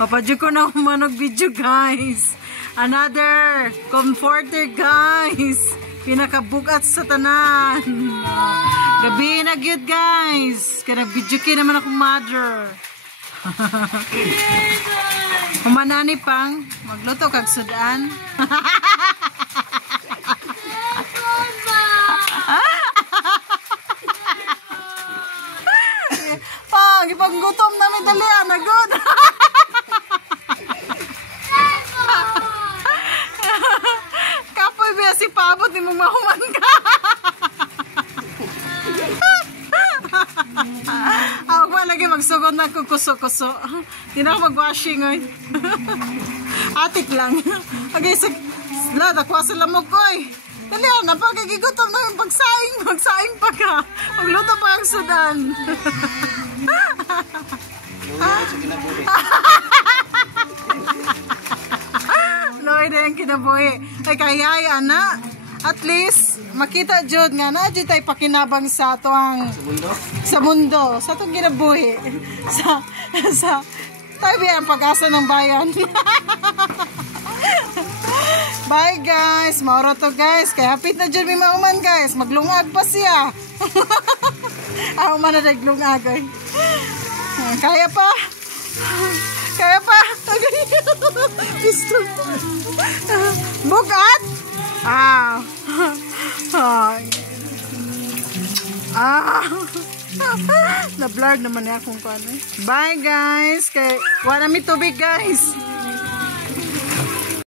Papadyo ko na manog video guys. Another comforter guys. Pinakabugat sa tanan. Gabi na gyud guys. Kaya video ki naman ako mother. Kumanani pang magluto kag sudan. Pang ipanggutom namin dali anagod. Kapoy ba si Pabot ni mong mahuman ka. Ako ba lagi magsugod na kukuso-kuso. Di na ako mag-washing oy. Atik lang. Okay, dakwa sila mo koy. Dali na, pagkagigutom namin magsaing pa ka. Magluto pa ang sudan. Loy na yung kinabuhi. Ay kaya na. At least, makita jud nga na jud tay pakinabang sa tuang sa mundo. Sa itong kinabuhi. Sa tayo ang pag-asa ng bayan. Bye guys. Mauro to guys. Kaya hapit na jud may mauman guys. Maglungag pa siya. Ako man na naglungag eh. Kaya pa. Kaya pa. Pistol. Bugat. Na-blurred naman niya akong kuwan eh. Bye guys. Kaya wala mi tubig guys.